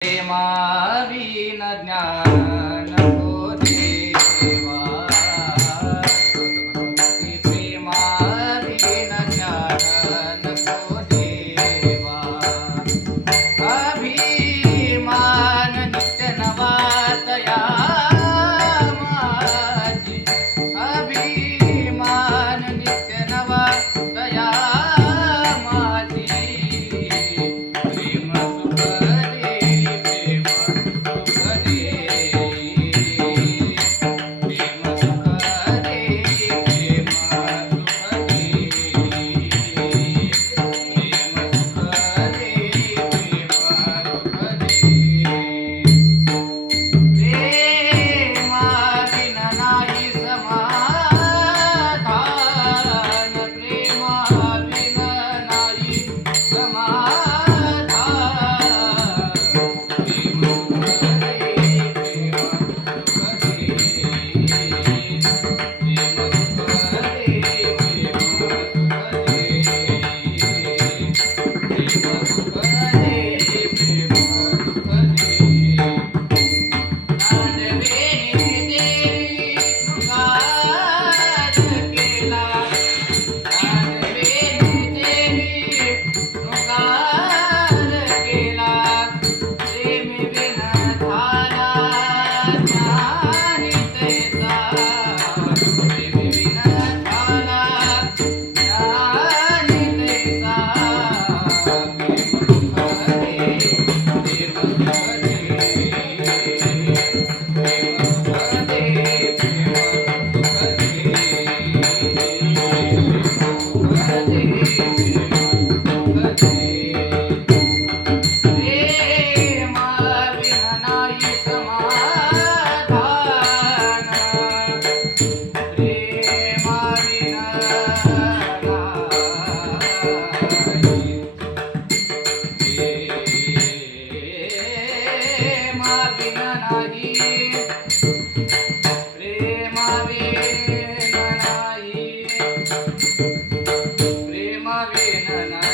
મારી જ્ઞાન. na na